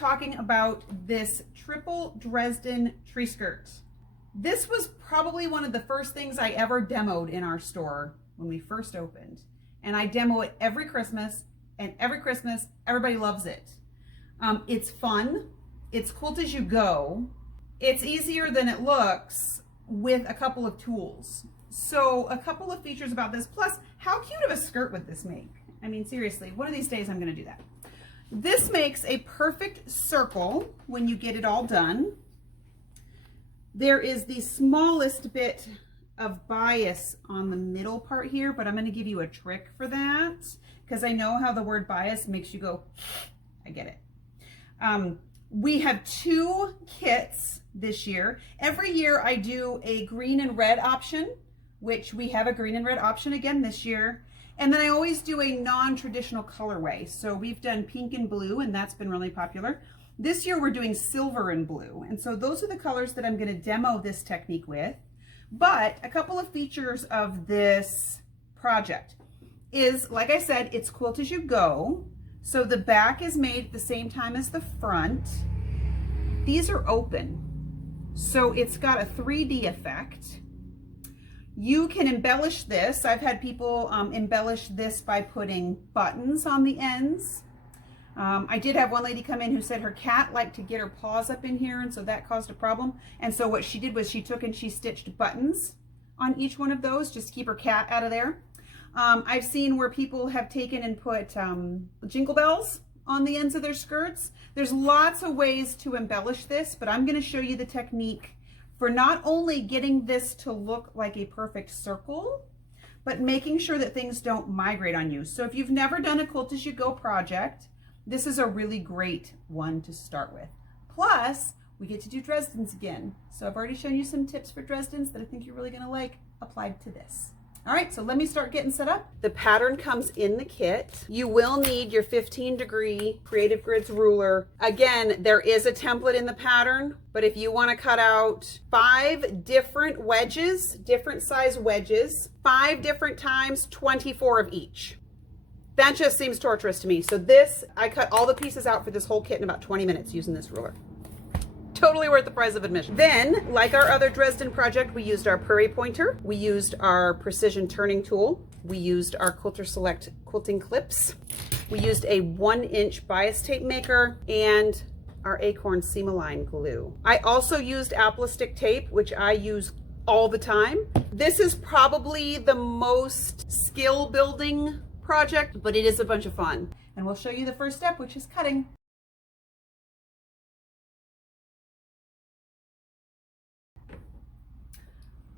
talking about this triple Dresden tree skirt. This was probably one of the first things I ever demoed in our store when we first opened. And I demo it every Christmas, and every Christmas, everybody loves it. It's fun. It's Quilt-As-You-Go. It's easier than it looks with a couple of tools. So a couple of features about this, plus how cute of a skirt would this make? I mean, seriously, one of these days I'm gonna do that. This makes a perfect circle when you get it all done. There is the smallest bit of bias on the middle part here, but I'm gonna give you a trick for that because I know how the word bias makes you go, I get it. We have 2 kits this year. Every year I do a green and red option, which we have a green and red option again this year. And then I always do a non-traditional colorway. So we've done pink and blue, and that's been really popular. This year we're doing silver and blue. And so those are the colors that I'm gonna demo this technique with. But a couple of features of this project is, like I said, it's Quilt-As-You-Go. So the back is made at the same time as the front. These are open. So it's got a 3D effect. You can embellish this. I've had people embellish this by putting buttons on the ends. I did have one lady come in who said her cat liked to get her paws up in here, and so that caused a problem. And so what she did was she took and she stitched buttons on each one of those just to keep her cat out of there. I've seen where people have taken and put jingle bells on the ends of their skirts. There's lots of ways to embellish this, but I'm going to show you the technique for not only getting this to look like a perfect circle, but making sure that things don't migrate on you. So if you've never done a Quilt-As-You-Go project, this is a really great one to start with. Plus, we get to do Dresdens again. So I've already shown you some tips for Dresdens that I think you're really gonna like applied to this. All right, so let me start getting set up. The pattern comes in the kit. You will need your 15-degree Creative Grids ruler. Again, there is a template in the pattern, but if you want to cut out 5 different wedges, different size wedges, 5 different times, 24 of each. That just seems torturous to me. So this, I cut all the pieces out for this whole kit in about 20 minutes using this ruler. Totally worth the price of admission. Then, like our other Dresden project, we used our Prairie Pointer, we used our precision turning tool, we used our Quilter Select quilting clips, we used a 1-inch bias tape maker, and our Acorn seam-align glue. I also used Appli-Stick tape, which I use all the time. This is probably the most skill building project, but it is a bunch of fun. And we'll show you the first step, which is cutting.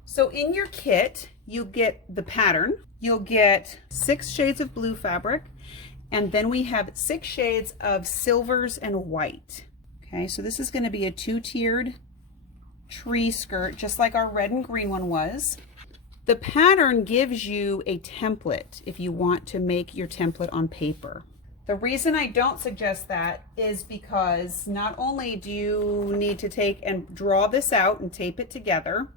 So in your kit, you get the pattern, you'll get 6 shades of blue fabric, and then we have 6 shades of silvers and white. Okay, so this is going to be a 2-tiered tree skirt, just like our red and green one was. The pattern gives you a template if you want to make your template on paper. The reason I don't suggest that is because not only do you need to take and draw this out and tape it together,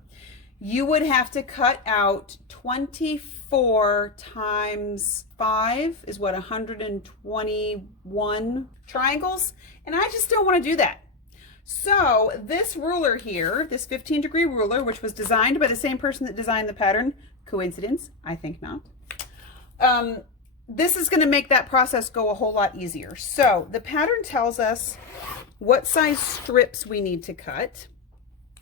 you would have to cut out 24 times 5 is what, 121 triangles, and I just don't want to do that. So this ruler here, this 15-degree ruler, which was designed by the same person that designed the pattern, coincidence? I think not. This is going to make that process go a whole lot easier. So the pattern tells us what size strips we need to cut.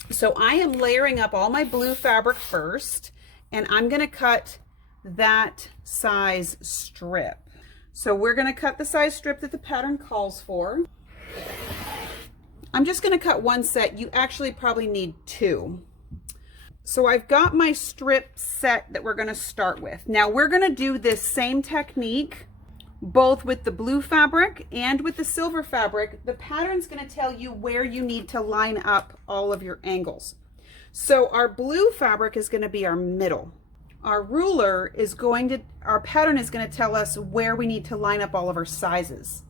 So I am layering up all my blue fabric first, and I'm going to cut that size strip. So we're going to cut the size strip that the pattern calls for. I'm just going to cut 1 set. You actually probably need 2. So I've got my strip set that we're going to start with. Now we're going to do this same technique both with the blue fabric and with the silver fabric. The pattern's going to tell you where you need to line up all of your angles. So our blue fabric is going to be our middle. Our ruler is going to, our pattern is going to tell us where we need to line up all of our sizes.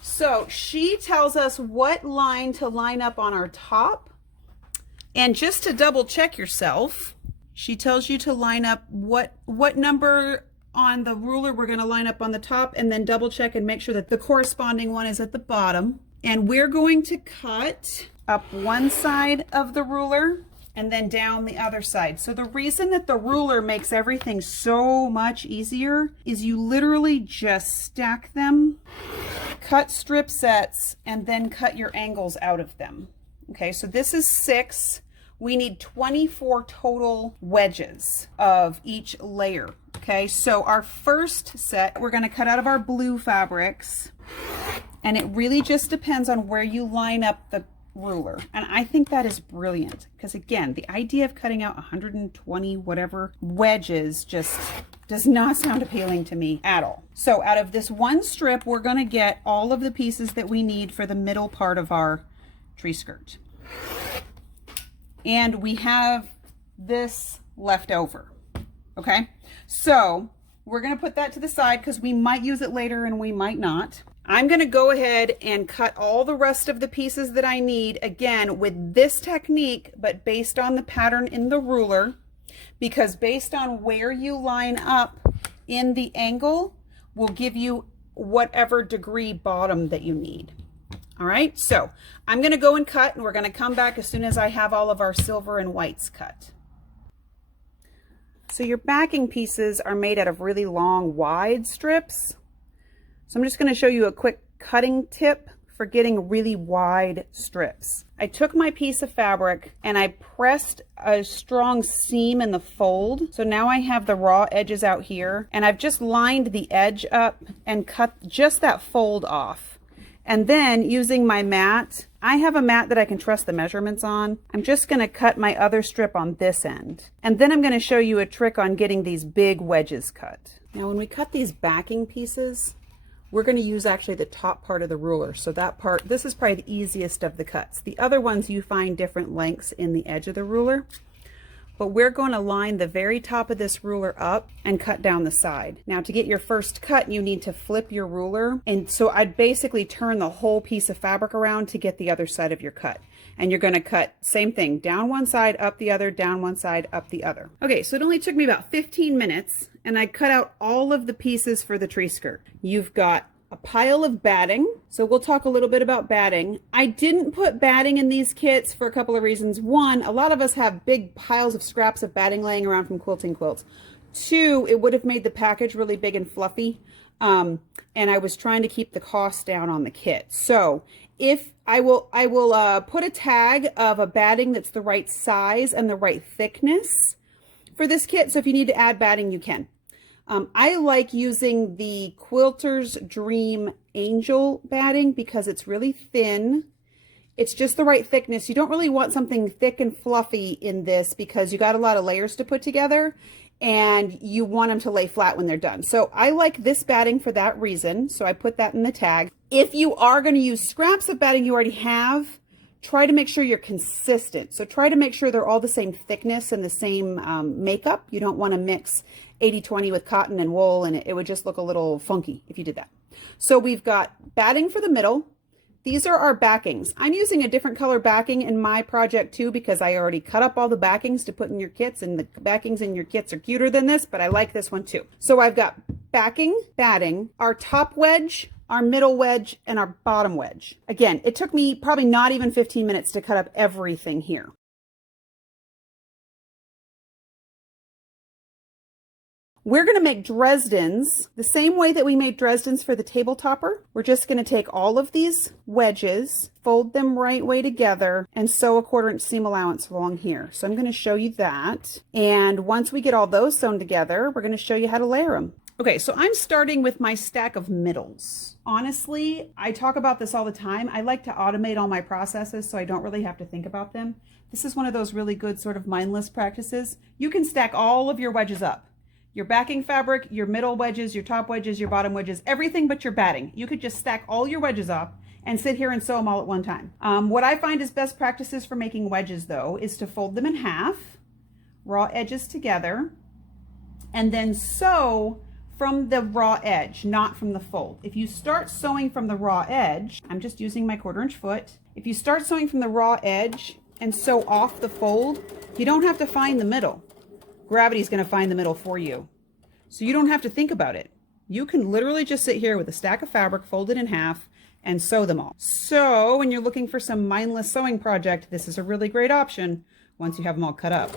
So she tells us what line to line up on our top. And just to double check yourself, she tells you to line up what number on the ruler we're going to line up on the top, and then double check and make sure that the corresponding one is at the bottom. And we're going to cut up one side of the ruler and then down the other side. So the reason that the ruler makes everything so much easier is you literally just stack them, cut strip sets, and then cut your angles out of them. Okay, so this is 6. We need 24 total wedges of each layer. Okay, so our first set, we're going to cut out of our blue fabrics. And it really just depends on where you line up the ruler. And I think that is brilliant because, again, the idea of cutting out 120 whatever wedges just does not sound appealing to me at all. So out of this one strip, we're going to get all of the pieces that we need for the middle part of our tree skirt. And we have this left over. Okay, so we're going to put that to the side because we might use it later and we might not. I'm going to go ahead and cut all the rest of the pieces that I need, again, with this technique, but based on the pattern in the ruler, because based on where you line up in the angle will give you whatever degree bottom that you need. All right, so I'm going to go and cut, and we're going to come back as soon as I have all of our silver and whites cut. So your backing pieces are made out of really long, wide strips. So I'm just going to show you a quick cutting tip for getting really wide strips. I took my piece of fabric and I pressed a strong seam in the fold. So now I have the raw edges out here, and I've just lined the edge up and cut just that fold off. And then using my mat, I have a mat that I can trust the measurements on. I'm just going to cut my other strip on this end. And then I'm going to show you a trick on getting these big wedges cut. Now when we cut these backing pieces, we're going to use actually the top part of the ruler. So that part, this is probably the easiest of the cuts. The other ones you find different lengths in the edge of the ruler. But we're going to line the very top of this ruler up and cut down the side. Now to get your first cut, you need to flip your ruler. And so I'd basically turn the whole piece of fabric around to get the other side of your cut. And you're going to cut, same thing, down one side, up the other, down one side, up the other. Okay, so it only took me about 15 minutes and I cut out all of the pieces for the tree skirt. You've got a pile of batting. So we'll talk a little bit about batting. I didn't put batting in these kits for a couple of reasons. One, a lot of us have big piles of scraps of batting laying around from quilting quilts. Two, it would have made the package really big and fluffy. And I was trying to keep the cost down on the kit. So if I will put a tag of a batting that's the right size and the right thickness for this kit. So if you need to add batting, you can. I like using the Quilter's Dream Angel batting because it's really thin. It's just the right thickness. You don't really want something thick and fluffy in this because you got a lot of layers to put together and you want them to lay flat when they're done. So I like this batting for that reason. So I put that in the tag. If you are going to use scraps of batting you already have, try to make sure you're consistent. So try to make sure they're all the same thickness and the same makeup. You don't want to mix 80-20 with cotton and wool, and it would just look a little funky if you did that. So we've got batting for the middle. These are our backings. I'm using a different color backing in my project too because I already cut up all the backings to put in your kits, and the backings in your kits are cuter than this, but I like this one too. So I've got backing, batting, our top wedge, our middle wedge, and our bottom wedge. Again, it took me probably not even 15 minutes to cut up everything here. We're going to make Dresdens the same way that we made Dresdens for the table topper. We're just going to take all of these wedges, fold them right way together, and sew a 1/4 inch seam allowance along here. So I'm going to show you that. And once we get all those sewn together, we're going to show you how to layer them. Okay, so I'm starting with my stack of middles. Honestly, I talk about this all the time. I like to automate all my processes so I don't really have to think about them. This is one of those really good sort of mindless practices. You can stack all of your wedges up. Your backing fabric, your middle wedges, your top wedges, your bottom wedges, everything but your batting. You could just stack all your wedges up and sit here and sew them all at one time. What I find is best practices for making wedges though is to fold them in half, raw edges together, and then sew from the raw edge, not from the fold. If you start sewing from the raw edge, I'm just using my 1/4 inch foot. If you start sewing from the raw edge and sew off the fold, you don't have to find the middle. Gravity's going to find the middle for you. So you don't have to think about it. You can literally just sit here with a stack of fabric folded in half and sew them all. So when you're looking for some mindless sewing project, this is a really great option once you have them all cut up.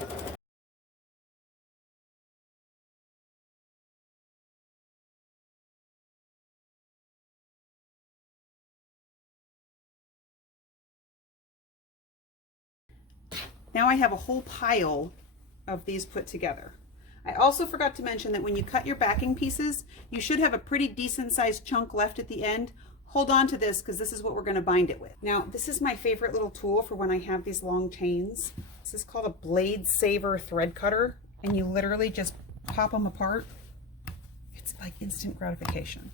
Now I have a whole pile of these put together. I also forgot to mention that when you cut your backing pieces, you should have a pretty decent sized chunk left at the end. Hold on to this because this is what we're going to bind it with. Now, this is my favorite little tool for when I have these long chains. This is called a Blade Saver thread cutter, and you literally just pop them apart. It's like instant gratification.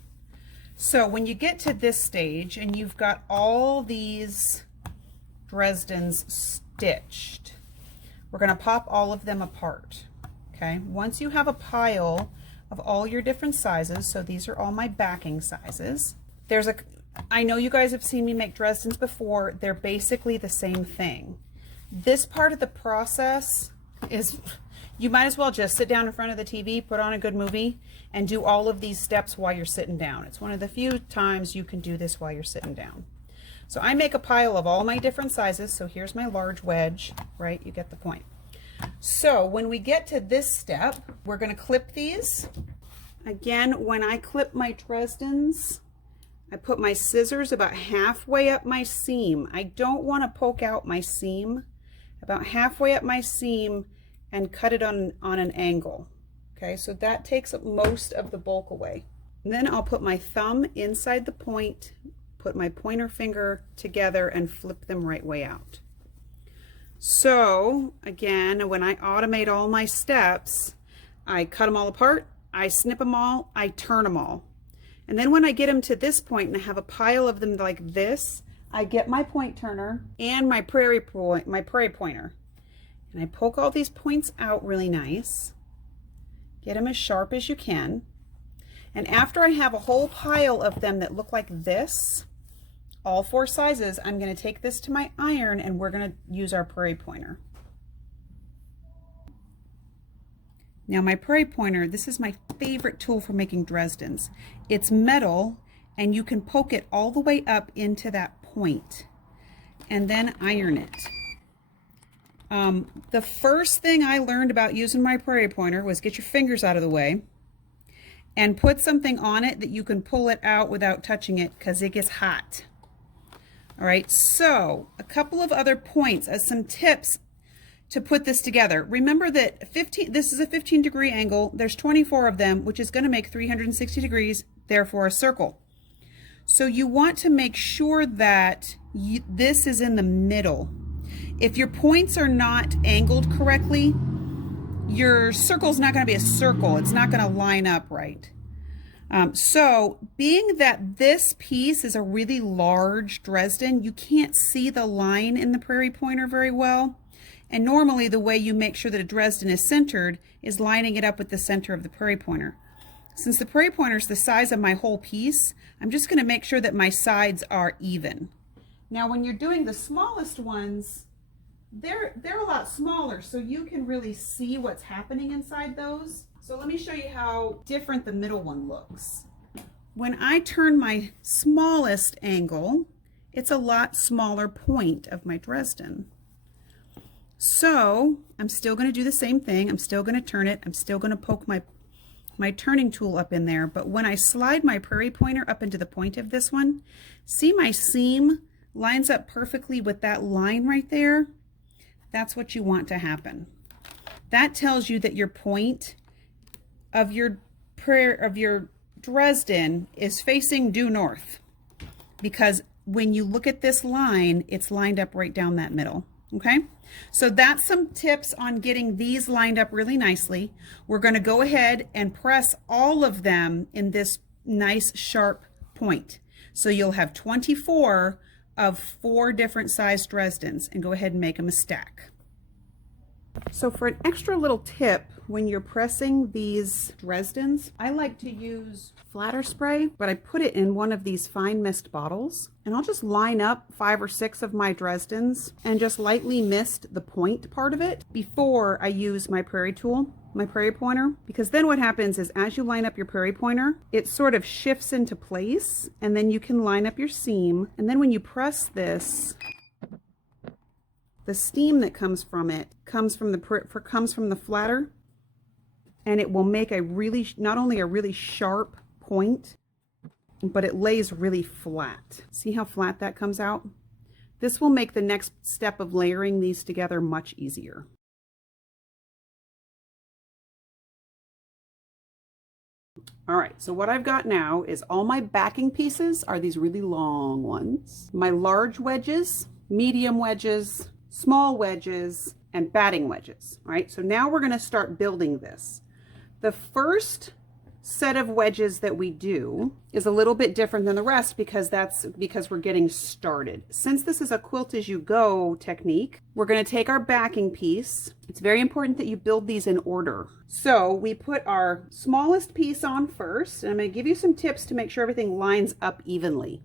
So when you get to this stage and you've got all these Dresdens stitched, we're going to pop all of them apart. Okay, once you have a pile of all your different sizes, so these are all my backing sizes. I know you guys have seen me make Dresdens before. They're basically the same thing. This part of the process is, you might as well just sit down in front of the TV, put on a good movie, and do all of these steps while you're sitting down. It's one of the few times you can do this while you're sitting down. So I make a pile of all my different sizes. So here's my large wedge, right? You get the point. So when we get to this step, we're going to clip these. Again, when I clip my Dresdens, I put my scissors about halfway up my seam. I don't want to poke out my seam. About halfway up my seam and cut it on an angle. Okay, so that takes up most of the bulk away. And then I'll put my thumb inside the point, put my pointer finger together and flip them right way out. So again, when I automate all my steps, I cut them all apart, I snip them all, I turn them all. And then when I get them to this point and I have a pile of them like this, I get my point turner and my Prairie Pointer. And I poke all these points out really nice. Get them as sharp as you can. And after I have a whole pile of them that look like this, all 4 sizes, I'm going to take this to my iron and we're going to use our Prairie Pointer. Now my Prairie Pointer, this is my favorite tool for making Dresdens. It's metal and you can poke it all the way up into that point and then iron it. The first thing I learned about using my Prairie Pointer was get your fingers out of the way and put something on it that you can pull it out without touching it because it gets hot. All right, so a couple of other points as some tips to put this together. Remember that this is a 15-degree angle. There's 24 of them, which is going to make 360 degrees, therefore a circle. So you want to make sure that this is in the middle. If your points are not angled correctly, your circle's not going to be a circle. It's not going to line up right. So being that this piece is a really large Dresden, you can't see the line in the Prairie Pointer very well. And normally the way you make sure that a Dresden is centered is lining it up with the center of the Prairie Pointer. Since the Prairie Pointer is the size of my whole piece, I'm just going to make sure that my sides are even. Now when you're doing the smallest ones, they're a lot smaller, so you can really see what's happening inside those. So let me show you how different the middle one looks. When I turn my smallest angle, it's a lot smaller point of my Dresden. So I'm still going to do the same thing. I'm still going to turn it. I'm still going to poke my turning tool up in there. But when I slide my Prairie Pointer up into the point of this one, see my seam lines up perfectly with that line right there? That's what you want to happen. That tells you that your point of your Dresden is facing due north, because when you look at this line, it's lined up right down that middle. Okay, so that's some tips on getting these lined up really nicely. We're going to go ahead and press all of them in this nice sharp point. So you'll have 24 of 4 different size Dresdens, and go ahead and make them a stack. So for an extra little tip, when you're pressing these Dresdens, I like to use flatter spray, but I put it in one of these fine mist bottles, and I'll just line up 5 or 6 of my Dresdens and just lightly mist the point part of it before I use my Prairie tool. my Prairie Pointer, because then what happens is as you line up your Prairie Pointer, it sort of shifts into place, and then you can line up your seam. And then when you press this, the steam that comes from it comes from the flatter, and it will make a really, not only a really sharp point, but it lays really flat. See how flat that comes out? This will make the next step of layering these together much easier. All right, so what I've got now is all my backing pieces are these really long ones. My large wedges, medium wedges, small wedges, and batting wedges. All right, so now we're gonna start building this. The first set of wedges that we do is a little bit different than the rest because we're getting started. Since this is a quilt-as-you-go technique, we're going to take our backing piece. It's very important that you build these in order. So we put our smallest piece on first, and I'm going to give you some tips to make sure everything lines up evenly.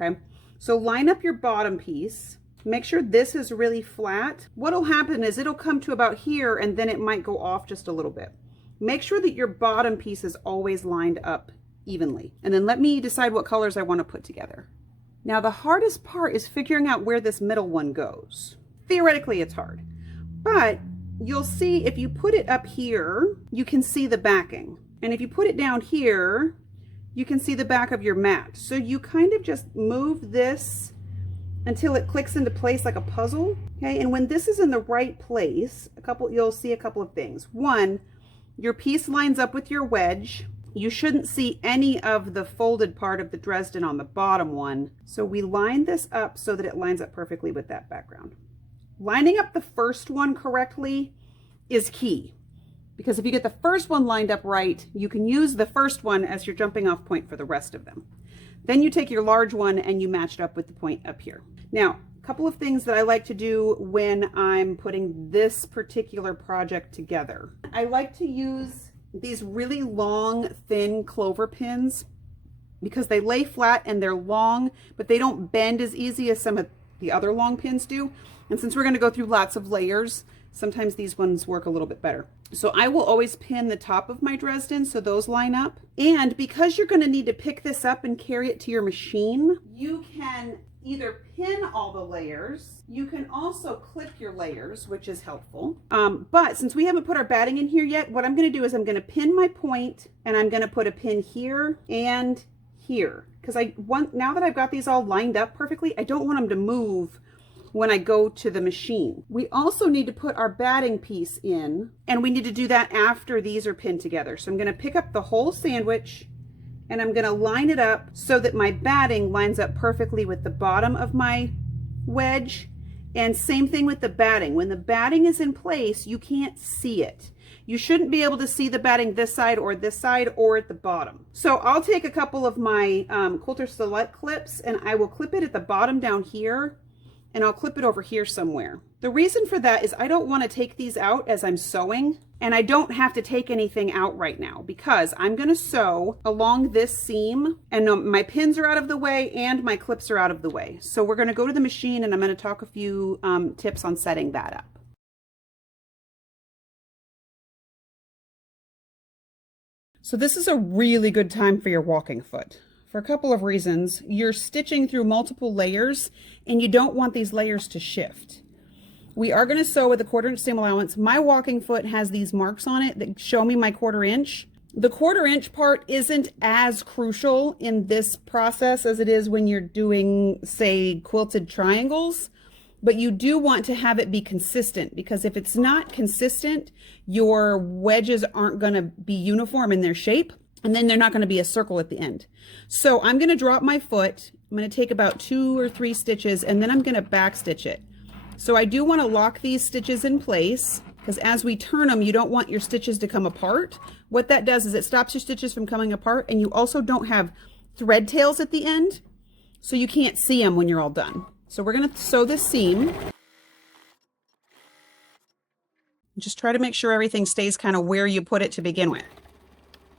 Okay, so line up your bottom piece. Make sure this is really flat. What'll happen is it'll come to about here, and then it might go off just a little bit. Make sure that your bottom piece is always lined up evenly. And then let me decide what colors I want to put together. Now the hardest part is figuring out where this middle one goes. Theoretically it's hard, but you'll see if you put it up here, you can see the backing. And if you put it down here, you can see the back of your mat. So you kind of just move this until it clicks into place like a puzzle. Okay, and when this is in the right place, you'll see a couple of things. One, your piece lines up with your wedge. You shouldn't see any of the folded part of the Dresden on the bottom one. So we line this up so that it lines up perfectly with that background. Lining up the first one correctly is key, because if you get the first one lined up right, you can use the first one as your jumping off point for the rest of them. Then you take your large one and you match it up with the point up here. Now, a couple of things that I like to do when I'm putting this particular project together. I like to use these really long, thin clover pins because they lay flat and they're long, but they don't bend as easy as some of the other long pins do. And since we're going to go through lots of layers, sometimes these ones work a little bit better. So I will always pin the top of my Dresden so those line up. And because you're going to need to pick this up and carry it to your machine, you can either pin all the layers, you can also clip your layers, which is helpful. But since we haven't put our batting in here yet, what I'm going to do is I'm going to pin my point, and I'm going to put a pin here and here, because now that I've got these all lined up perfectly, I don't want them to move when I go to the machine. We also need to put our batting piece in, and we need to do that after these are pinned together. So I'm going to pick up the whole sandwich and I'm going to line it up so that my batting lines up perfectly with the bottom of my wedge. And same thing with the batting. When the batting is in place, you can't see it. You shouldn't be able to see the batting this side or at the bottom. So I'll take a couple of my Quilter Select clips and I will clip it at the bottom down here, and I'll clip it over here somewhere. The reason for that is I don't want to take these out as I'm sewing, and I don't have to take anything out right now because I'm going to sew along this seam, and my pins are out of the way and my clips are out of the way. So we're going to go to the machine and I'm going to talk a few tips on setting that up. So this is a really good time for your walking foot. For a couple of reasons. You're stitching through multiple layers and you don't want these layers to shift. We are going to sew with a 1/4 inch seam allowance. My walking foot has these marks on it that show me my 1/4 inch. The 1/4 inch part isn't as crucial in this process as it is when you're doing, say, quilted triangles, but you do want to have it be consistent, because if it's not consistent, your wedges aren't going to be uniform in their shape. And then they're not going to be a circle at the end. So I'm going to drop my foot. I'm going to take about 2 or 3 stitches, and then I'm going to back stitch it. So I do want to lock these stitches in place, because as we turn them, you don't want your stitches to come apart. What that does is it stops your stitches from coming apart, and you also don't have thread tails at the end, so you can't see them when you're all done. So we're going to sew this seam. Just try to make sure everything stays kind of where you put it to begin with.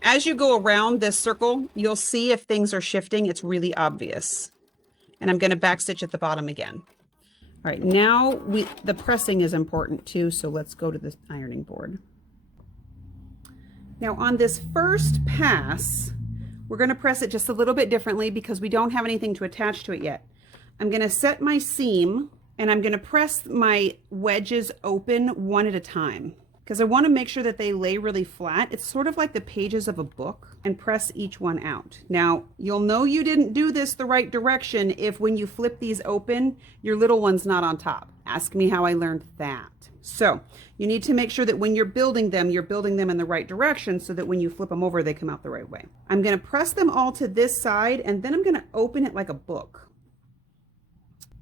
As you go around this circle, you'll see if things are shifting. It's really obvious. And I'm going to backstitch at the bottom again. All right, now the pressing is important too, so let's go to the ironing board. Now on this first pass, we're going to press it just a little bit differently because we don't have anything to attach to it yet. I'm going to set my seam and I'm going to press my wedges open one at a time because I want to make sure that they lay really flat. It's sort of like the pages of a book, and press each one out. Now, you'll know you didn't do this the right direction if when you flip these open, your little one's not on top. Ask me how I learned that. So you need to make sure that when you're building them in the right direction so that when you flip them over, they come out the right way. I'm going to press them all to this side and then I'm going to open it like a book.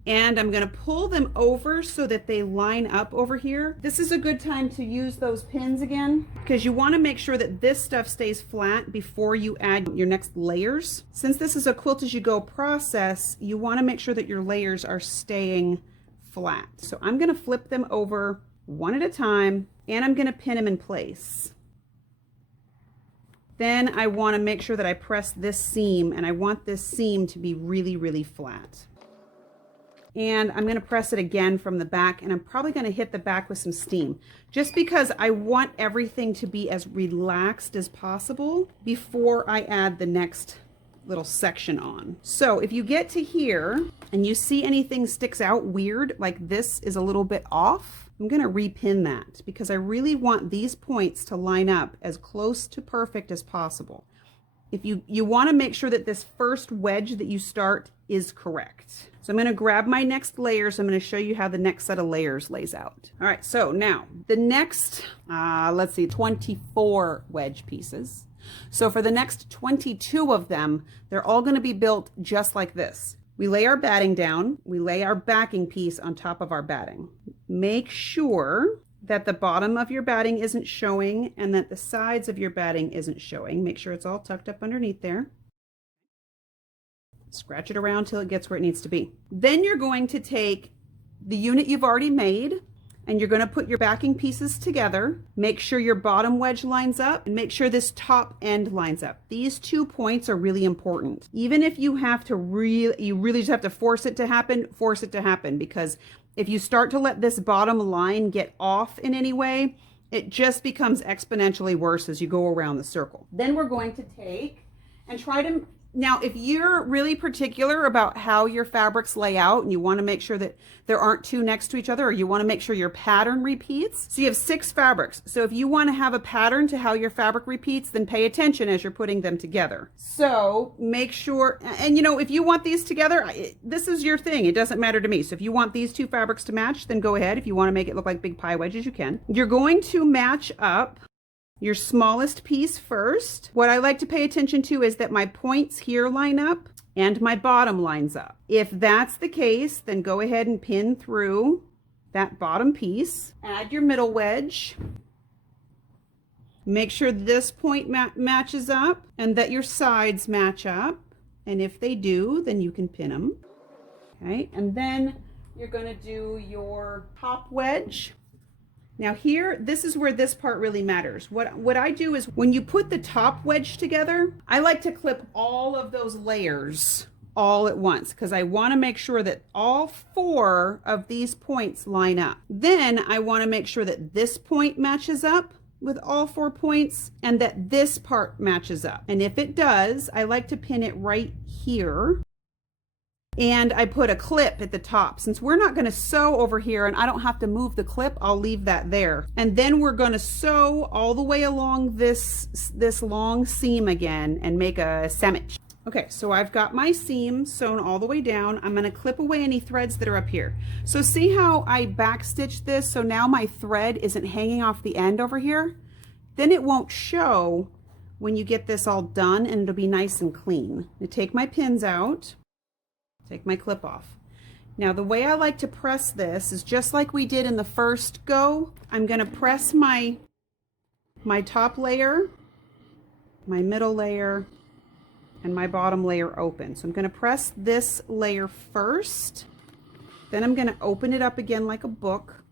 And I'm going to pull them over so that they line up over here. This is a good time to use those pins again because you want to make sure that this stuff stays flat before you add your next layers. Since this is a quilt-as-you-go process, you want to make sure that your layers are staying flat. So I'm going to flip them over one at a time and I'm going to pin them in place. Then I want to make sure that I press this seam, and I want this seam to be really, really flat. And I'm going to press it again from the back, and I'm probably going to hit the back with some steam just because I want everything to be as relaxed as possible before I add the next little section on. So if you get to here and you see anything sticks out weird, like this is a little bit off, I'm going to repin that because I really want these points to line up as close to perfect as possible. If you want to make sure that this first wedge that you start is correct. So I'm going to grab my next layers. I'm going to show you how the next set of layers lays out. All right, so now the next, let's see, 24 wedge pieces. So for the next 22 of them, they're all going to be built just like this. We lay our batting down, we lay our backing piece on top of our batting. Make sure that the bottom of your batting isn't showing and that the sides of your batting isn't showing. Make sure it's all tucked up underneath there. Scratch it around till it gets where it needs to be. Then you're going to take the unit you've already made and you're going to put your backing pieces together. Make sure your bottom wedge lines up and make sure this top end lines up. These 2 points are really important. Even if you have to you really just have to force it to happen, because if you start to let this bottom line get off in any way, it just becomes exponentially worse as you go around the circle. Then we're going to take and try to, now if you're really particular about how your fabrics lay out and you want to make sure that there aren't two next to each other, or you want to make sure your pattern repeats. So you have 6 fabrics. So if you want to have a pattern to how your fabric repeats, then pay attention as you're putting them together. So make sure, and you know, if you want these together, this is your thing. It doesn't matter to me. So if you want these 2 fabrics to match, then go ahead. If you want to make it look like big pie wedges, you can. You're going to match up your smallest piece first. What I like to pay attention to is that my points here line up and my bottom lines up. If that's the case, then go ahead and pin through that bottom piece. Add your middle wedge. Make sure this point matches up and that your sides match up. And if they do, then you can pin them. Okay, and then you're going to do your top wedge. Now here, this is where this part really matters. What I do is when you put the top wedge together, I like to clip all of those layers all at once because I want to make sure that all 4 of these points line up. Then I want to make sure that this point matches up with all 4 points and that this part matches up. And if it does, I like to pin it right here. And I put a clip at the top. Since we're not going to sew over here and I don't have to move the clip, I'll leave that there. And then we're going to sew all the way along this long seam again and make a sandwich. Okay, so I've got my seam sewn all the way down. I'm going to clip away any threads that are up here. So see how I backstitched this so now my thread isn't hanging off the end over here? Then it won't show when you get this all done and it'll be nice and clean. I take my pins out. Take my clip off. Now the way I like to press this is just like we did in the first go. I'm going to press my top layer, my middle layer, and my bottom layer open. So I'm going to press this layer first, then I'm going to open it up again like a book.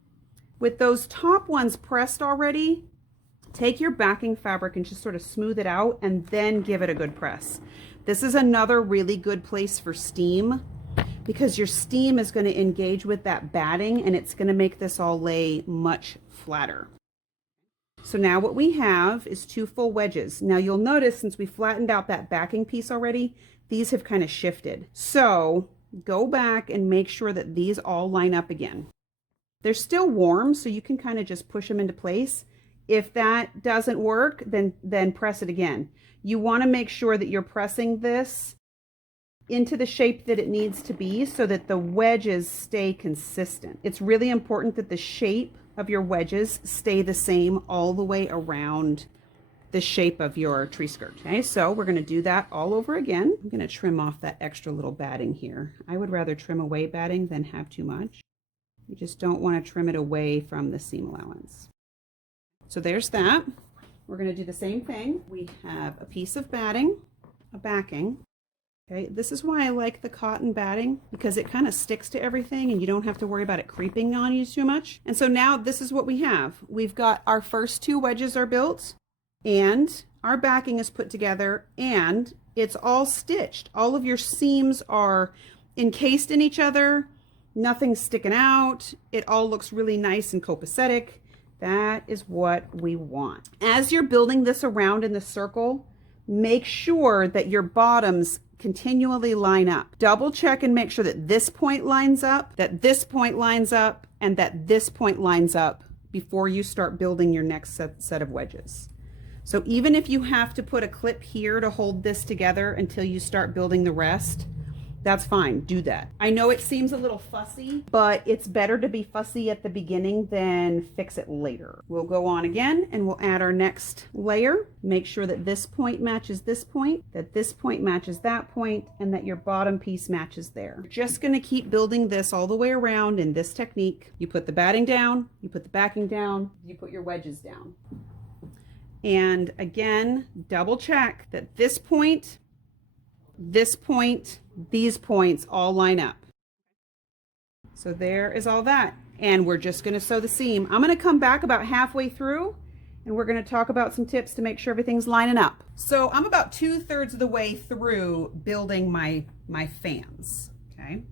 With those top ones pressed already, take your backing fabric and just sort of smooth it out and then give it a good press. This is another really good place for steam because your steam is going to engage with that batting and it's going to make this all lay much flatter. So now what we have is 2 full wedges. Now you'll notice since we flattened out that backing piece already, these have kind of shifted. So go back and make sure that these all line up again. They're still warm, so you can kind of just push them into place. If that doesn't work, then press it again. You want to make sure that you're pressing this into the shape that it needs to be so that the wedges stay consistent. It's really important that the shape of your wedges stay the same all the way around the shape of your tree skirt. Okay, so we're going to do that all over again. I'm going to trim off that extra little batting here. I would rather trim away batting than have too much. You just don't want to trim it away from the seam allowance. So there's that. We're going to do the same thing. We have a piece of batting, a backing. Okay, this is why I like the cotton batting, because it kind of sticks to everything and you don't have to worry about it creeping on you too much. And so now this is what we have. We've got our first 2 wedges are built and our backing is put together and it's all stitched. All of your seams are encased in each other. Nothing's sticking out. It all looks really nice and copacetic. That is what we want. As you're building this around in the circle, make sure that your bottoms continually line up. Double check and make sure that this point lines up, that this point lines up, and that this point lines up before you start building your next set of wedges. So even if you have to put a clip here to hold this together until you start building the rest, that's fine, do that. I know it seems a little fussy, but it's better to be fussy at the beginning than fix it later. We'll go on again and we'll add our next layer. Make sure that this point matches this point, that this point matches that point, and that your bottom piece matches there. You're just gonna keep building this all the way around in this technique. You put the batting down, you put the backing down, you put your wedges down. And again, double check that this point, these points all line up. So there is all that. And we're just going to sew the seam. I'm going to come back about halfway through and we're going to talk about some tips to make sure everything's lining up. So I'm about 2/3 of the way through building my fans. Okay.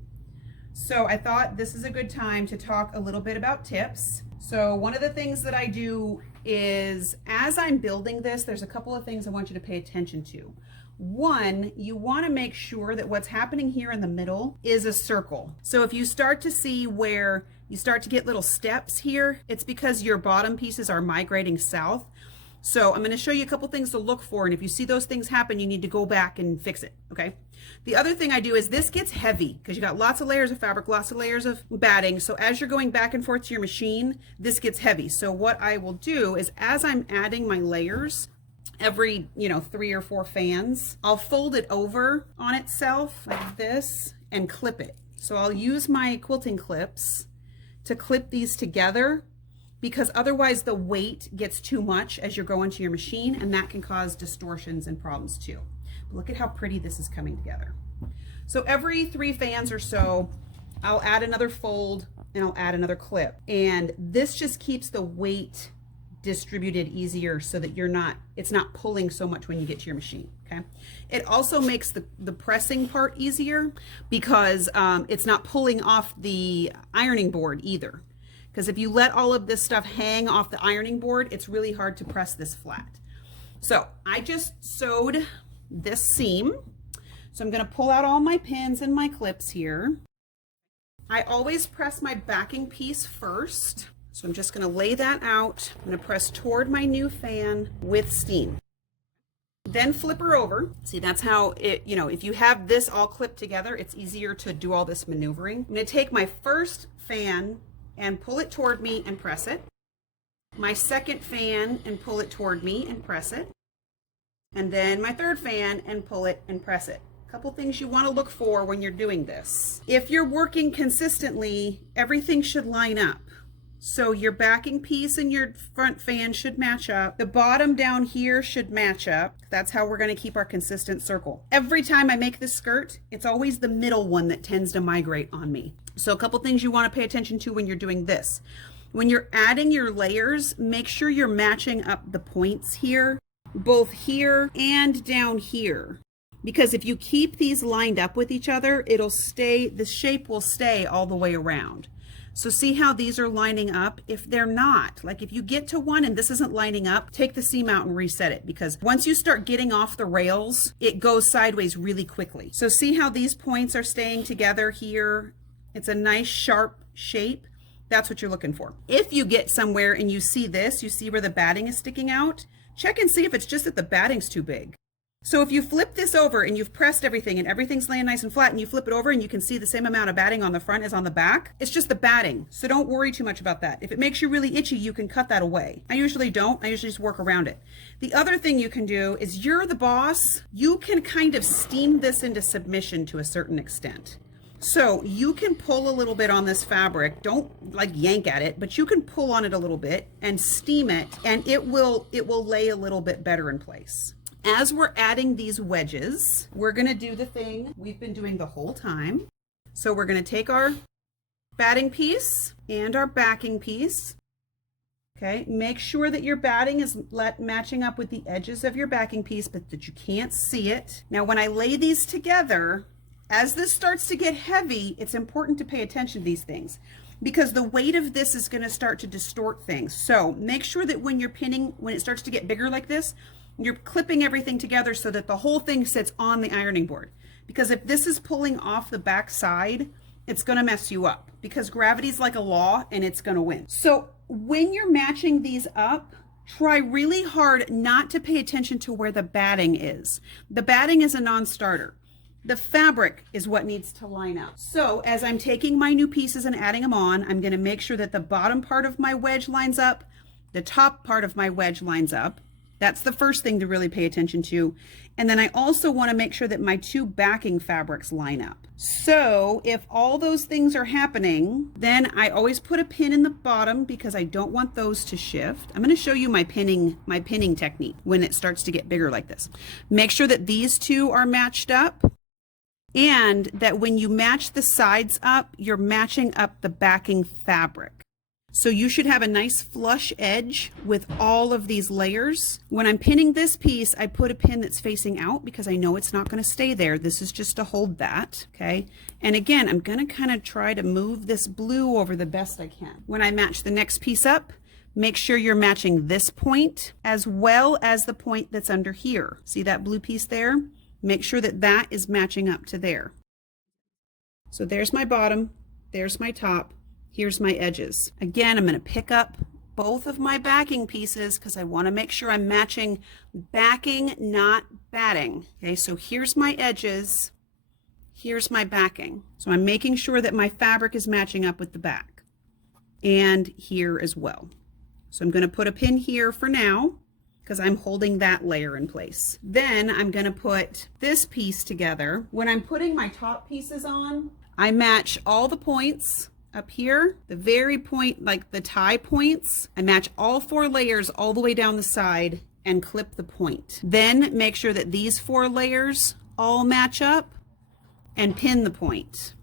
So I thought this is a good time to talk a little bit about tips. So one of the things that I do is as I'm building this, there's a couple of things I want you to pay attention to. One, you want to make sure that what's happening here in the middle is a circle. So if you start to see where you start to get little steps here, it's because your bottom pieces are migrating south. So I'm going to show you a couple things to look for, and if you see those things happen, you need to go back and fix it, okay? The other thing I do is this gets heavy because you got lots of layers of fabric, lots of layers of batting. So as you're going back and forth to your machine, this gets heavy. So what I will do is as I'm adding my layers, every 3 or 4 fans, I'll fold it over on itself like this and clip it. So I'll use my quilting clips to clip these together because otherwise the weight gets too much as you're going to your machine and that can cause distortions and problems too. But look at how pretty this is coming together. So every 3 fans or so, I'll add another fold and I'll add another clip. And this just keeps the weight distributed easier so that it's not pulling so much when you get to your machine. Okay. It also makes the pressing part easier because it's not pulling off the ironing board either. Because if you let all of this stuff hang off the ironing board, it's really hard to press this flat. So I just sewed this seam. So I'm going to pull out all my pins and my clips here. I always press my backing piece first. So I'm just going to lay that out. I'm going to press toward my new fan with steam. Then flip her over. See, that's how it, if you have this all clipped together, it's easier to do all this maneuvering. I'm going to take my first fan and pull it toward me and press it. My second fan and pull it toward me and press it. And then my third fan and pull it and press it. A couple things you want to look for when you're doing this. If you're working consistently, everything should line up. So your backing piece and your front fan should match up. The bottom down here should match up. That's how we're going to keep our consistent circle. Every time I make this skirt, it's always the middle one that tends to migrate on me. So a couple things you want to pay attention to when you're doing this. When you're adding your layers, make sure you're matching up the points here, both here and down here. Because if you keep these lined up with each other, it'll stay, the shape will stay all the way around. So see how these are lining up? If they're not, like if you get to one and this isn't lining up, take the seam out and reset it, because once you start getting off the rails, it goes sideways really quickly. So see how these points are staying together here? It's a nice sharp shape. That's what you're looking for. If you get somewhere and you see this, you see where the batting is sticking out, check and see if it's just that the batting's too big. So if you flip this over and you've pressed everything and everything's laying nice and flat, and you flip it over and you can see the same amount of batting on the front as on the back, it's just the batting. So don't worry too much about that. If it makes you really itchy, you can cut that away. I usually don't. I usually just work around it. The other thing you can do is, you're the boss. You can kind of steam this into submission to a certain extent. So you can pull a little bit on this fabric. Don't like yank at it, but you can pull on it a little bit and steam it, and it will lay a little bit better in place. As we're adding these wedges, we're going to do the thing we've been doing the whole time. So we're going to take our batting piece and our backing piece. Okay, make sure that your batting is matching up with the edges of your backing piece, but that you can't see it. Now, when I lay these together, as this starts to get heavy, it's important to pay attention to these things, because the weight of this is going to start to distort things. So make sure that when you're pinning, when it starts to get bigger like this, you're clipping everything together so that the whole thing sits on the ironing board. Because if this is pulling off the back side, it's going to mess you up, because gravity's like a law and it's going to win. So when you're matching these up, try really hard not to pay attention to where the batting is. The batting is a non-starter. The fabric is what needs to line up. So as I'm taking my new pieces and adding them on, I'm going to make sure that the bottom part of my wedge lines up, the top part of my wedge lines up. That's the first thing to really pay attention to. And then I also want to make sure that my two backing fabrics line up. So if all those things are happening, then I always put a pin in the bottom, because I don't want those to shift. I'm going to show you my pinning technique when it starts to get bigger like this. Make sure that these two are matched up, and that when you match the sides up, you're matching up the backing fabric. So you should have a nice flush edge with all of these layers. When I'm pinning this piece, I put a pin that's facing out, because I know it's not going to stay there. This is just to hold that, okay? And again, I'm going to kind of try to move this blue over the best I can. When I match the next piece up, make sure you're matching this point as well as the point that's under here. See that blue piece there? Make sure that that is matching up to there. So there's my bottom, there's my top. Here's my edges. Again, I'm going to pick up both of my backing pieces, because I want to make sure I'm matching backing, not batting. Okay, so here's my edges. Here's my backing. So I'm making sure that my fabric is matching up with the back. And here as well. So I'm going to put a pin here for now, because I'm holding that layer in place. Then I'm going to put this piece together. When I'm putting my top pieces on, I match all the points up here, the very point, like the tie points. I match all 4 layers all the way down the side and clip the point. Then make sure that these 4 layers all match up and pin the point.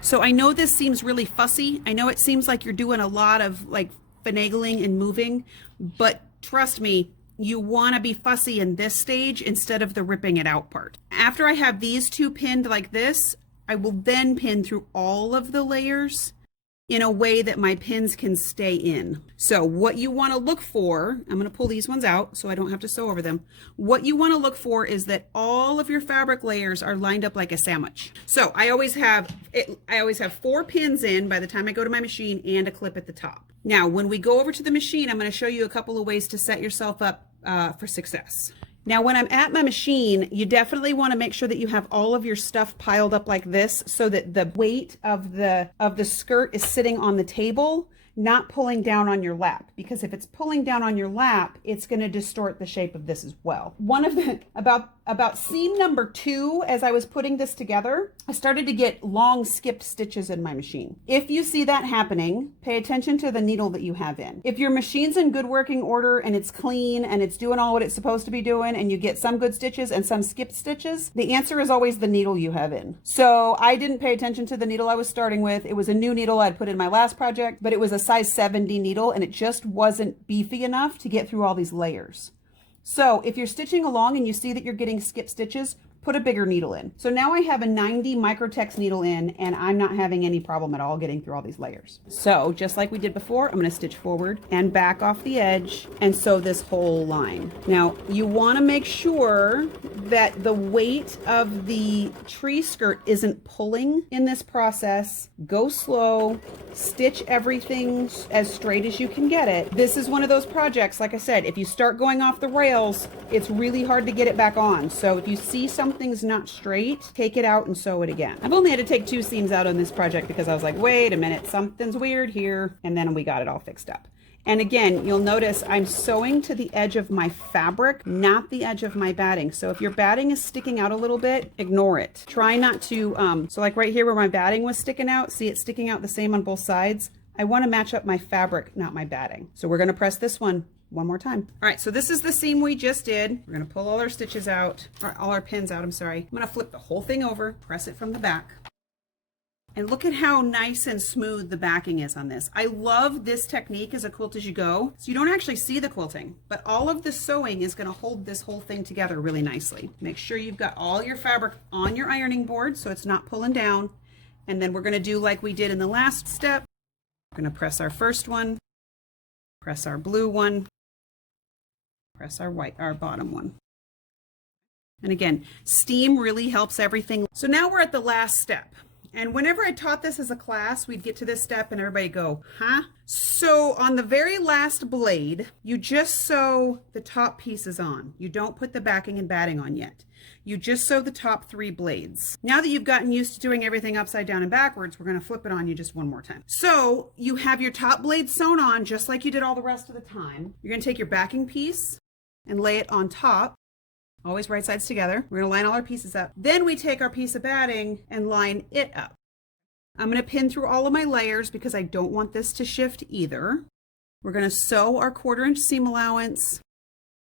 So I know this seems really fussy. I know it seems like you're doing a lot of like finagling and moving, but trust me, you want to be fussy in this stage instead of the ripping it out part. After I have these 2 pinned like this, I will then pin through all of the layers in a way that my pins can stay in. So what you want to look for, I'm going to pull these ones out so I don't have to sew over them. What you want to look for is that all of your fabric layers are lined up like a sandwich. So I always have 4 pins in by the time I go to my machine, and a clip at the top. Now, when we go over to the machine, I'm going to show you a couple of ways to set yourself up for success. Now, when I'm at my machine, you definitely want to make sure that you have all of your stuff piled up like this, so that the weight of the skirt is sitting on the table, not pulling down on your lap, because if it's pulling down on your lap, it's going to distort the shape of this as well. One of the, about seam number 2, as I was putting this together, I started to get long skipped stitches in my machine. If you see that happening, pay attention to the needle that you have in. If your machine's in good working order and it's clean and it's doing all what it's supposed to be doing, and you get some good stitches and some skipped stitches, the answer is always the needle you have in. So I didn't pay attention to the needle I was starting with. It was a new needle I'd put in my last project, but it was a size 70 needle, and it just wasn't beefy enough to get through all these layers. So if you're stitching along and you see that you're getting skip stitches, put a bigger needle in. So now I have a 90 microtex needle in, and I'm not having any problem at all getting through all these layers. So just like we did before, I'm going to stitch forward and back off the edge and sew this whole line. Now you want to make sure that the weight of the tree skirt isn't pulling in this process. Go slow, stitch everything as straight as you can get it. This is one of those projects, like I said, if you start going off the rails, it's really hard to get it back on. So if you see something's not straight, take it out and sew it again. I've only had to take 2 seams out on this project because I was like, wait a minute, something's weird here. And then we got it all fixed up. And again, you'll notice I'm sewing to the edge of my fabric, not the edge of my batting. So if your batting is sticking out a little bit, ignore it. Try not to, so like right here where my batting was sticking out, see it sticking out the same on both sides? I want to match up my fabric, not my batting. So we're going to press this one more time. All right, so this is the seam we just did. We're going to pull all our stitches out, or all our pins out, I'm sorry. I'm going to flip the whole thing over, press it from the back. And look at how nice and smooth the backing is on this. I love this technique as a Quilt-As-You-Go. So you don't actually see the quilting, but all of the sewing is going to hold this whole thing together really nicely. Make sure you've got all your fabric on your ironing board so it's not pulling down. And then we're going to do like we did in the last step. We're going to press our first one, press our blue one, press our white, our bottom one. And again, steam really helps everything. So now we're at the last step. And whenever I taught this as a class, we'd get to this step and everybody go, huh? So on the very last blade, you just sew the top pieces on. You don't put the backing and batting on yet. You just sew the top 3 blades. Now that you've gotten used to doing everything upside down and backwards, we're gonna flip it on you just one more time. So you have your top blade sewn on just like you did all the rest of the time. You're gonna take your backing piece and lay it on top. Always right sides together. We're going to line all our pieces up. Then we take our piece of batting and line it up. I'm going to pin through all of my layers because I don't want this to shift either. We're going to sew our 1/4 inch seam allowance,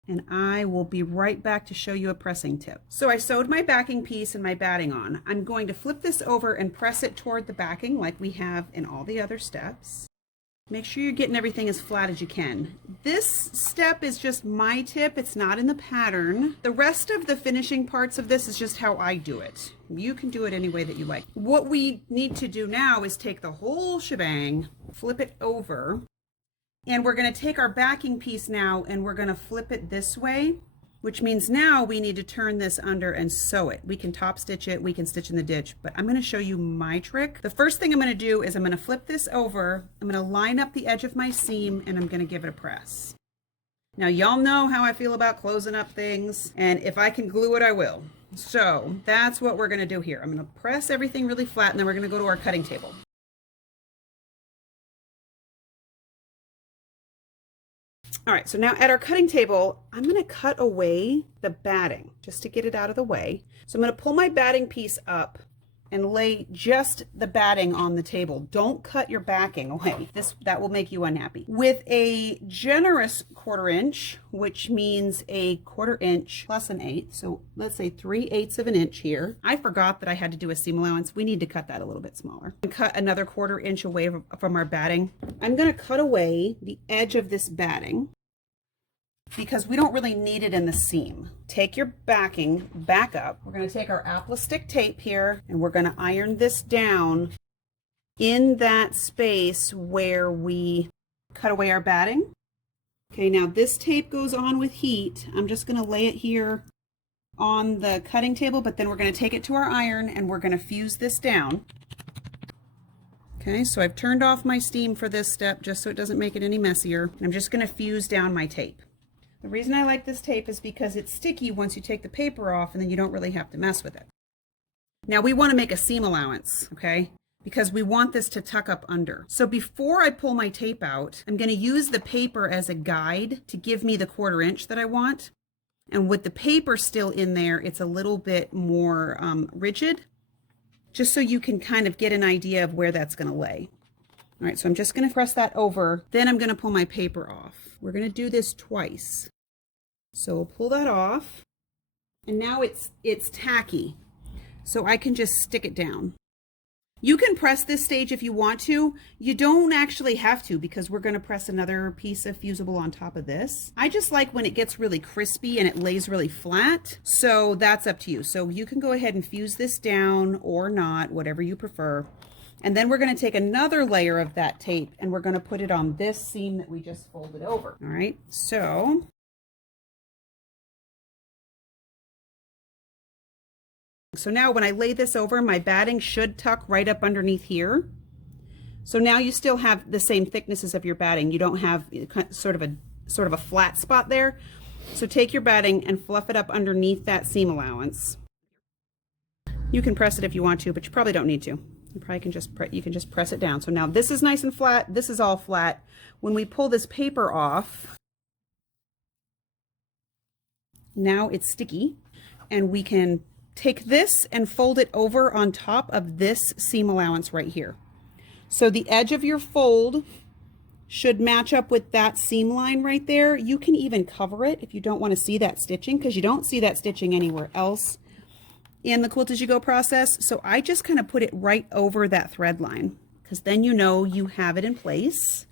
and I will be right back to show you a pressing tip. So I sewed my backing piece and my batting on. I'm going to flip this over and press it toward the backing like we have in all the other steps. Make sure you're getting everything as flat as you can. This step is just my tip. It's not in the pattern. The rest of the finishing parts of this is just how I do it. You can do it any way that you like. What we need to do now is take the whole shebang, flip it over, and we're going to take our backing piece now and we're going to flip it this way, which means now we need to turn this under and sew it. We can top stitch it, we can stitch in the ditch, but I'm going to show you my trick. The first thing I'm going to do is I'm going to flip this over, I'm going to line up the edge of my seam, and I'm going to give it a press. Now y'all know how I feel about closing up things, and if I can glue it, I will. So that's what we're going to do here. I'm going to press everything really flat, and then we're going to go to our cutting table. All right, so now at our cutting table, I'm going to cut away the batting just to get it out of the way. So I'm going to pull my batting piece up and lay just the batting on the table. Don't cut your backing away. That will make you unhappy. With a generous 1/4 inch, which means a 1/4 inch plus an 1/8. So let's say 3/8 of an inch here. I forgot that I had to do a seam allowance. We need to cut that a little bit smaller. And cut another 1/4 inch away from our batting. I'm going to cut away the edge of this batting because we don't really need it in the seam. Take your backing back up. We're going to take our Appli-Stick tape here and we're going to iron this down in that space where we cut away our batting. Okay, now this tape goes on with heat. I'm just going to lay it here on the cutting table, but then we're going to take it to our iron and we're going to fuse this down. Okay, so I've turned off my steam for this step just so it doesn't make it any messier. I'm just going to fuse down my tape. The reason I like this tape is because it's sticky once you take the paper off, and then you don't really have to mess with it. Now we want to make a seam allowance, okay? Because we want this to tuck up under. So before I pull my tape out, I'm going to use the paper as a guide to give me the 1/4 inch that I want. And with the paper still in there, it's a little bit more rigid, just so you can kind of get an idea of where that's going to lay. All right, so I'm just going to press that over. Then I'm going to pull my paper off. We're going to do this twice. So we'll pull that off, and now it's tacky, so I can just stick it down. You can press this stage if you want to. You don't actually have to because we're going to press another piece of fusible on top of this. I just like when it gets really crispy and it lays really flat. So that's up to you. So you can go ahead and fuse this down or not, whatever you prefer. And then we're going to take another layer of that tape and we're going to put it on this seam that we just folded over. All right, so now when I lay this over, my batting should tuck right up underneath here. So now you still have the same thicknesses of your batting. You don't have sort of a flat spot there. So take your batting and fluff it up underneath that seam allowance. You can press it if you want to, but you probably don't need to. You probably can just press it down. So now this is nice and flat. This is all flat. When we pull this paper off, now it's sticky, and we can take this and fold it over on top of this seam allowance right here. So the edge of your fold should match up with that seam line right there. You can even cover it if you don't want to see that stitching, because you don't see that stitching anywhere else in the Quilt-As-You-Go process. So I just kind of put it right over that thread line, because then you know you have it in place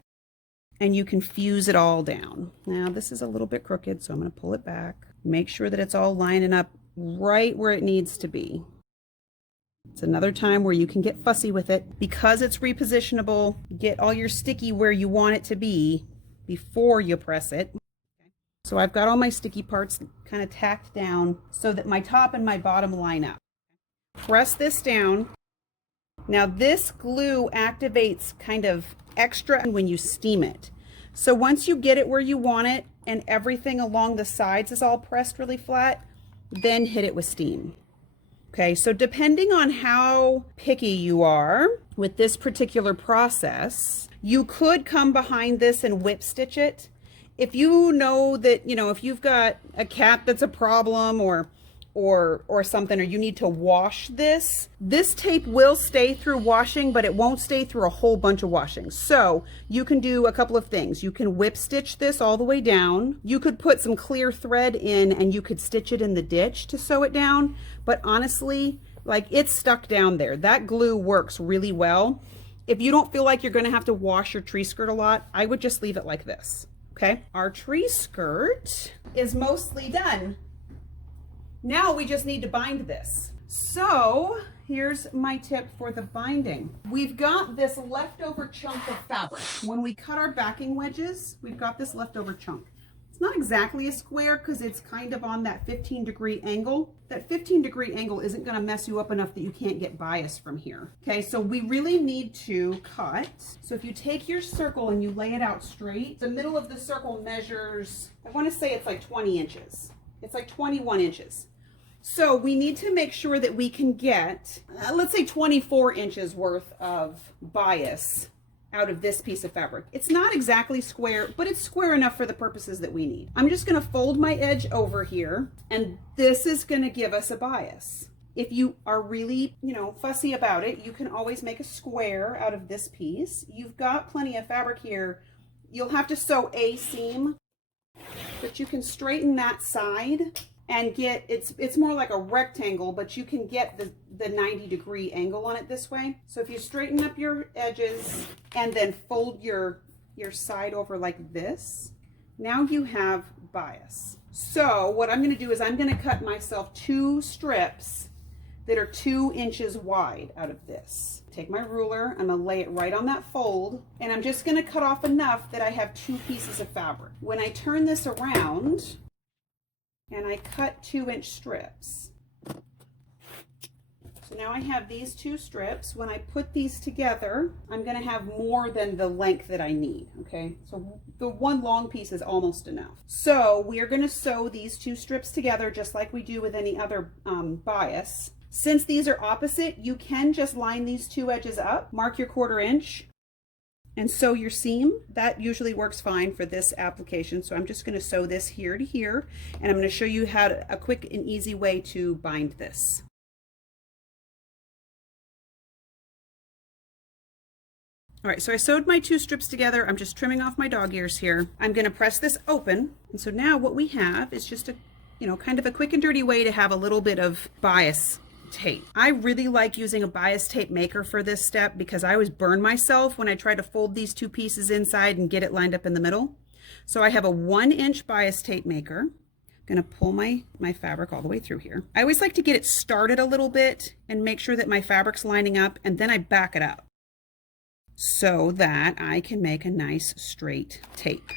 and you can fuse it all down. Now this is a little bit crooked, so I'm going to pull it back. Make sure that it's all lining up right where it needs to be. It's another time where you can get fussy with it. Because it's repositionable, get all your sticky where you want it to be before you press it. So I've got all my sticky parts kind of tacked down so that my top and my bottom line up. Press this down. Now this glue activates kind of extra when you steam it. So once you get it where you want it and everything along the sides is all pressed really flat, then hit it with steam. Okay, so depending on how picky you are with this particular process, you could come behind this and whip stitch it. If you know that, if you've got a cat that's a problem or something, or you need to wash this tape will stay through washing, but it won't stay through a whole bunch of washing. So you can do a couple of things. You can whip stitch this all the way down. You could put some clear thread in and you could stitch it in the ditch to sew it down. But honestly, like, it's stuck down there. That glue works really well. If you don't feel like you're going to have to wash your tree skirt a lot, I would just leave it like this. Okay, our tree skirt is mostly done. Now we just need to bind this. So here's my tip for the binding. We've got this leftover chunk of fabric. When we cut our backing wedges, we've got this leftover chunk. It's not exactly a square because it's kind of on that 15-degree angle. That 15-degree angle isn't going to mess you up enough that you can't get bias from here. Okay, so we really need to cut. So if you take your circle and you lay it out straight, the middle of the circle measures, I want to say it's like 20 inches. It's like 21 inches. So we need to make sure that we can get, let's say 24 inches worth of bias out of this piece of fabric. It's not exactly square, but it's square enough for the purposes that we need. I'm just going to fold my edge over here, and this is going to give us a bias. If you are really, fussy about it, you can always make a square out of this piece. You've got plenty of fabric here. You'll have to sew a seam, but you can straighten that side and get, it's more like a rectangle, but you can get the 90-degree angle on it this way. So if you straighten up your edges and then fold your side over like this, now you have bias. So what I'm going to do is I'm going to cut myself 2 strips that are 2 inches wide out of this. Take my ruler, I'm going to lay it right on that fold, and I'm just going to cut off enough that I have 2 pieces of fabric. When I turn this around and I cut 2-inch strips, so now I have these 2 strips. When I put these together, I'm going to have more than the length that I need. Okay, so the one long piece is almost enough. So we are going to sew these 2 strips together just like we do with any other bias. Since these are opposite, you can just line these 2 edges up, mark your 1/4 inch, and sew your seam. That usually works fine for this application. So I'm just going to sew this here to here, and I'm going to show you a quick and easy way to bind this. All right, so I sewed my 2 strips together. I'm just trimming off my dog ears here. I'm going to press this open, and so now what we have is just a, kind of a quick and dirty way to have a little bit of bias tape. I really like using a bias tape maker for this step because I always burn myself when I try to fold these two pieces inside and get it lined up in the middle. So I have a 1-inch bias tape maker. I'm gonna pull my fabric all the way through here. I always like to get it started a little bit and make sure that my fabric's lining up, and then I back it up so that I can make a nice straight tape.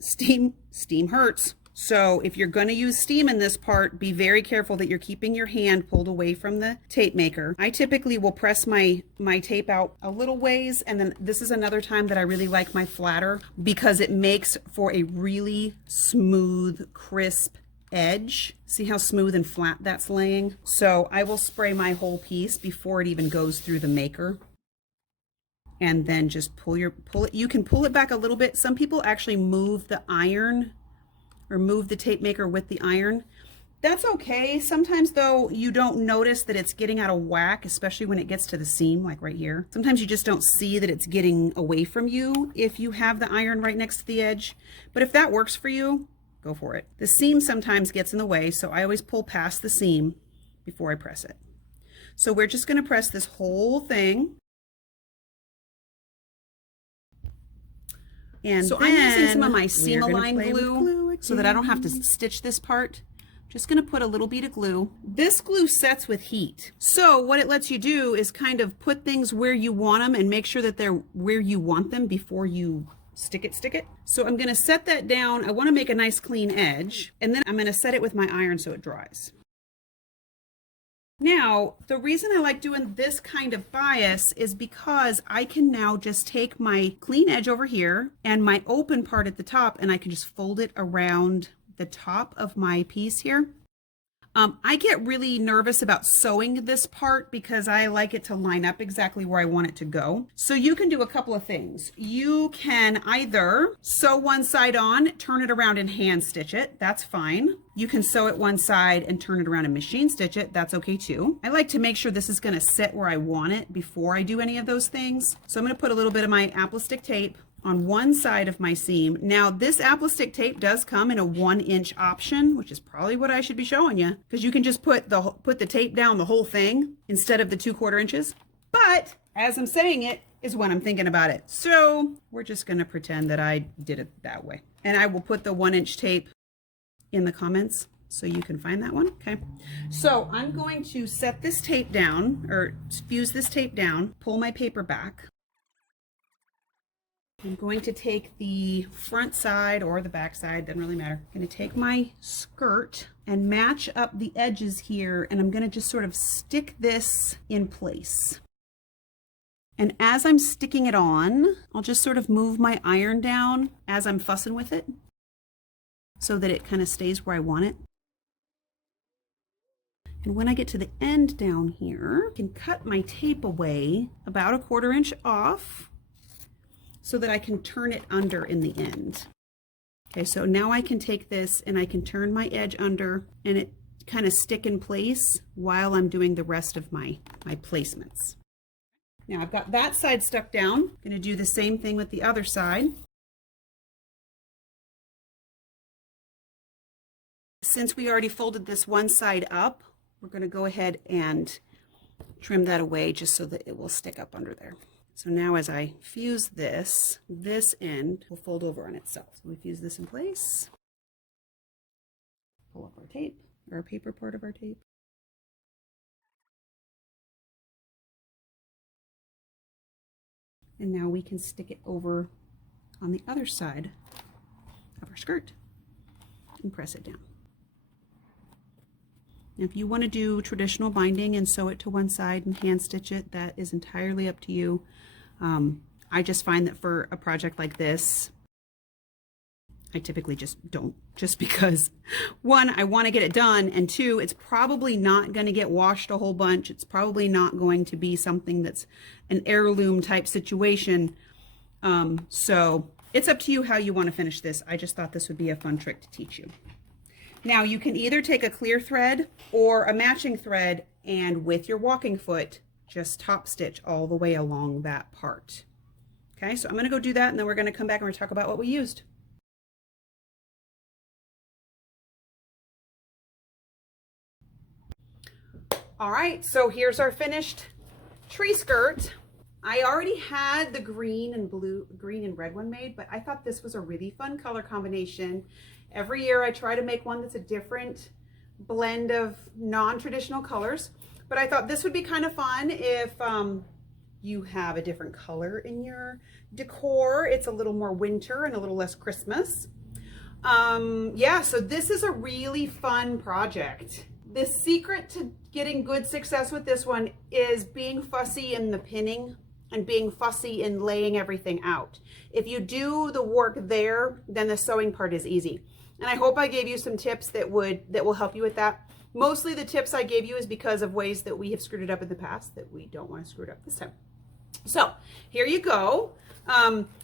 Steam hurts. So if you're going to use steam in this part, be very careful that you're keeping your hand pulled away from the tape maker. I typically will press my tape out a little ways, and then this is another time that I really like my flatter because it makes for a really smooth, crisp edge. See how smooth and flat that's laying? So I will spray my whole piece before it even goes through the maker. And then just pull it. You can pull it back a little bit. Some people actually move the iron or move the tape maker with the iron. That's okay. Sometimes though, you don't notice that it's getting out of whack, especially when it gets to the seam, like right here. Sometimes you just don't see that it's getting away from you if you have the iron right next to the edge. But if that works for you, go for it. The seam sometimes gets in the way, so I always pull past the seam before I press it. So we're just gonna press this whole thing. And so I'm using some of my seam-align glue so that I don't have to stitch this part. Just gonna put a little bead of glue. This glue sets with heat. So what it lets you do is kind of put things where you want them and make sure that they're where you want them before you stick it. So I'm gonna set that down. I wanna make a nice clean edge, and then I'm gonna set it with my iron so it dries. Now, the reason I like doing this kind of bias is because I can now just take my clean edge over here and my open part at the top, and I can just fold it around the top of my piece here. I get really nervous about sewing this part because I like it to line up exactly where I want it to go. So you can do a couple of things. You can either sew one side on, turn it around and hand stitch it. That's fine. You can sew it one side and turn it around and machine stitch it. That's okay too. I like to make sure this is going to sit where I want it before I do any of those things. So I'm going to put a little bit of my Appli-Stick tape on one side of my seam. Now this Appli-Stick tape does come in a 1-inch option, which is probably what I should be showing you, because you can just put the tape down the whole thing instead of the 2/4 inches. But as I'm saying it is when I'm thinking about it. So we're just gonna pretend that I did it that way. And I will put the 1-inch tape in the comments so you can find that one, okay? So I'm going to set this tape down, or fuse this tape down, pull my paper back. I'm going to take the front side or the back side, doesn't really matter. I'm going to take my skirt and match up the edges here, and I'm going to just sort of stick this in place. And as I'm sticking it on, I'll just sort of move my iron down as I'm fussing with it so that it kind of stays where I want it. And when I get to the end down here, I can cut my tape away about 1/4 inch off, so that I can turn it under in the end. Okay, so now I can take this and I can turn my edge under and it kind of stick in place while I'm doing the rest of my placements. Now I've got that side stuck down. I'm gonna do the same thing with the other side. Since we already folded this one side up, we're gonna go ahead and trim that away just so that it will stick up under there. So now as I fuse this end will fold over on itself. So we fuse this in place, pull up our tape, or our paper part of our tape. And now we can stick it over on the other side of our skirt and press it down. Now, if you want to do traditional binding and sew it to one side and hand stitch it, that is entirely up to you. I just find that for a project like this, I typically just don't, just because one, I want to get it done, and two, it's probably not going to get washed a whole bunch. It's probably not going to be something that's an heirloom type situation. So it's up to you how you want to finish this. I just thought this would be a fun trick to teach you. Now you can either take a clear thread or a matching thread, and with your walking foot, just top stitch all the way along that part. Okay, so I'm going to go do that, and then we're going to come back and we're going to talk about what we used. All right, so here's our finished tree skirt. I already had the green and red one made, but I thought this was a really fun color combination. Every year I try to make one that's a different blend of non-traditional colors, but I thought this would be kind of fun if you have a different color in your decor. It's a little more winter and a little less Christmas. Yeah, so this is a really fun project. The secret to getting good success with this one is being fussy in the pinning and being fussy in laying everything out. If you do the work there, then the sewing part is easy. And I hope I gave you some tips that will help you with that. Mostly the tips I gave you is because of ways that we have screwed it up in the past that we don't want to screw it up this time. So here you go.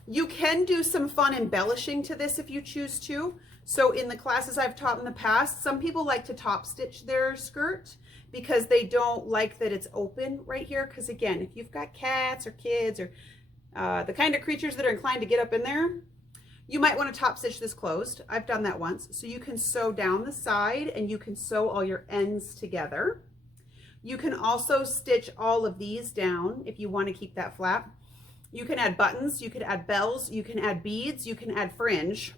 You can do some fun embellishing to this if you choose to. So in the classes I've taught in the past, some people like to top stitch their skirt because they don't like that it's open right here. Because again, if you've got cats or kids or the kind of creatures that are inclined to get up in there, you might want to top stitch this closed. I've done that once. So you can sew down the side and you can sew all your ends together. You can also stitch all of these down if you want to keep that flat. You can add buttons, you can add bells, you can add beads, you can add fringe.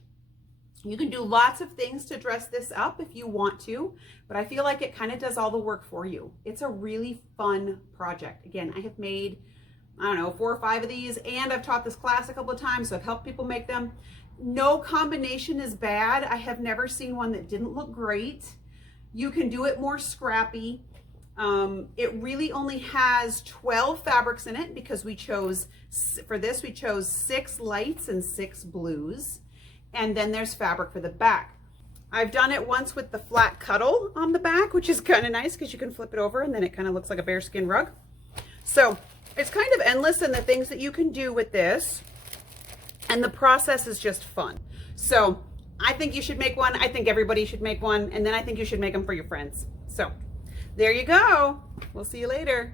You can do lots of things to dress this up if you want to, but I feel like it kind of does all the work for you. It's a really fun project. Again, I have made, I don't know, 4 or 5 of these, and I've taught this class a couple of times, so I've helped people make them. No combination is bad. I have never seen one that didn't look great. You can do it more scrappy. It really only has 12 fabrics in it because we chose, for this, we chose 6 lights and 6 blues. And then there's fabric for the back. I've done it once with the flat cuddle on the back, which is kind of nice because you can flip it over and then it kind of looks like a bearskin rug. So it's kind of endless in the things that you can do with this. And the process is just fun. So I think you should make one. I think everybody should make one. And then I think you should make them for your friends. So there you go. We'll see you later.